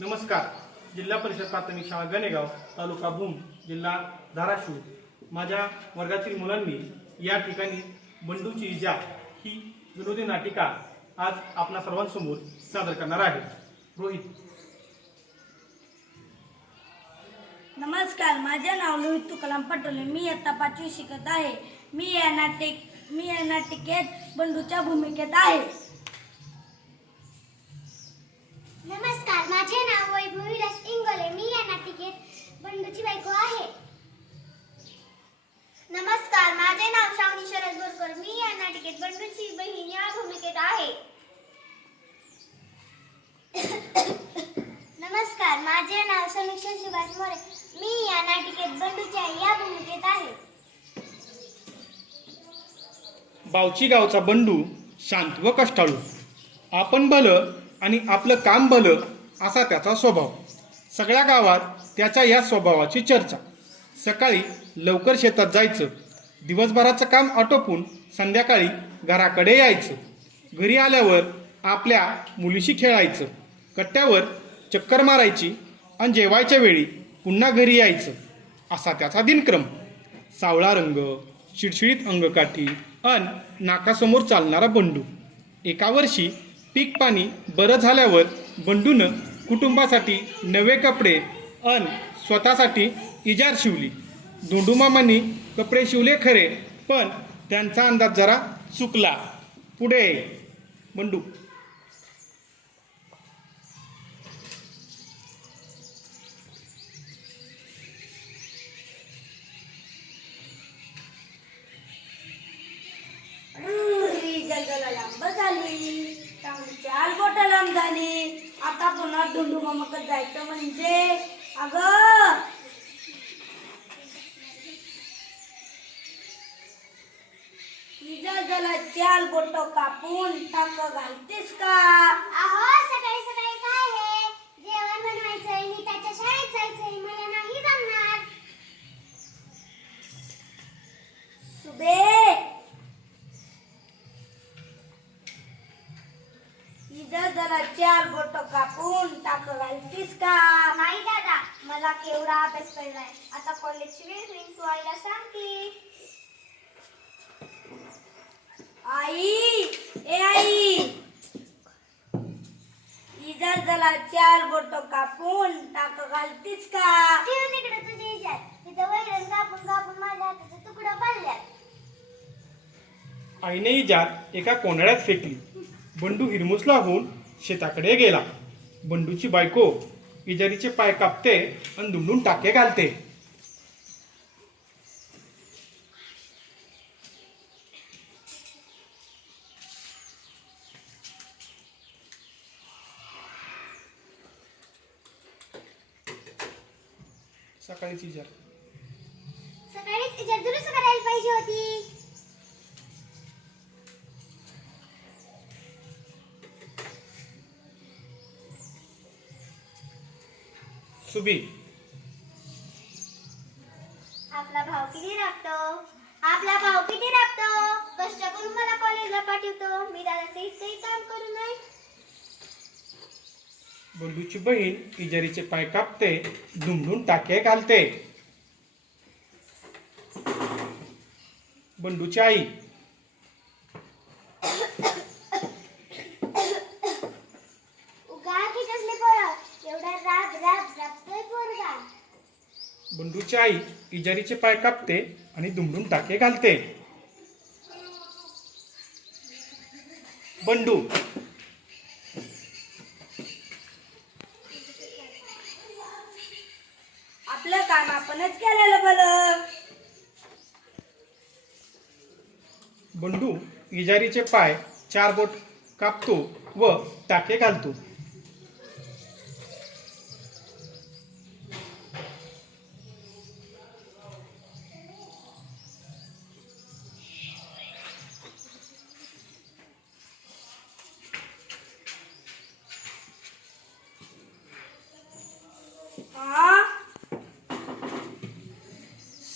नमस्कार. जिल्हा परिषद प्राथमिक शाळा गणेगाव तालुका भूम जिल्हा धाराशिव. माझ्या वर्गातील मुलांनी या ठिकाणी बंडूची इजा ही विनोदी नाटिका आज आपणा सर्वांसमोर सादर करणार आहे. रोहित. नमस्कार माझे नाव रोहित तुकाराम पटोले. मी इयत्ता पाचवी शिकत आहे. मी या नाटिक मी या नाटिकेत बंडूच्या भूमिकेत आहे. बंडूची बायको आहे. नमस्कार माझे नाव श्रावणी शरद बोरकर. मी या नाटिकेत बंडूची बहीण या भूमिकेत आहे. नमस्कार माझे नाव समीक्षा सुभाष मोरे. मी या नाटिकेत बंडूच्या या भूमिकेत आहे. बावची गावचा बंडू शांत व कष्टाळू. आपण भलं आणि आपलं काम भलं असा त्याचा स्वभाव. सगळ्या गावात त्याच्या या स्वभावाची चर्चा. सकाळी लवकर शेतात जायचं. दिवसभराचं काम आटोपून संध्याकाळी घराकडे यायचं. घरी आल्यावर आपल्या मुलीशी खेळायचं. कट्ट्यावर चक्कर मारायची आणि जेवायच्या वेळी पुन्हा घरी यायचं. असा त्याचा दिनक्रम. सावळा रंग शिडशिडीत अंगकाठी अन नाकासमोर चालणारा बंडू. एका वर्षी पीक पाणी बरं झाल्यावर बंडूनं कुटुंबासाठी नवे कपडे अन स्वतःसाठी इजार शिवली. धोंडूमामांनी कपडे शिवले खरे पण त्यांचा अंदाज जरा चुकला. पुढे बंडू. झाली. चार बोट लांब झाली. आता पुन्हा धुंडू मामाकडे जायचं म्हणजे अगं तुझ्या जला चार बोट कापून टाक घालतेस का? अहो सकाळी सकाळी काय आहे जेवण बनवायचंय मी त्याच्या शाळेत जायचंय मला नाही जमणार. सुबे तुझ्या जरा चार बोट कापून टाक घालतेस का? नाही दादा मला केवढा अभ्यास करायलाय आता कॉलेजची वेळ होईल तू आईला सांग की. आई ए आई. इजा जला चार बोट कापून टाक घालतीस का? ठेव तिकडे तुझी इज्जत तिथं वैरण कापून कापून माझ्या हाताचा तुकडा पडल्यात. आईने इजार एका कोंडाळ्यात फेकली. बंडू हिरमुसला होऊन शेताकडे गेला. बंडूची बायको इजारीचे पाय कापते आणि दुमडून टाके घालते. सकाळीच इजार. सकाळीच इजार दुरुस्त करायला पाहिजे होती. सुबी. आपला भाव किती राबतो आपला भाव किती राबतो कष्ट करून मला कॉलेजला पाठवतो. मी दादाचं इथंही काम करू नये बंडूची बहीण इजारीचे पाय कापते दुमडून टाके घालते. बंडूची आई. बंडूची आई इजारीचे पाय कापते आणि दुमडून टाके घालते. बंडू. आपलं काम आपणच केलेलं बरं. बंडू इजारीचे पाय चार बोट कापतो व टाके घालतो.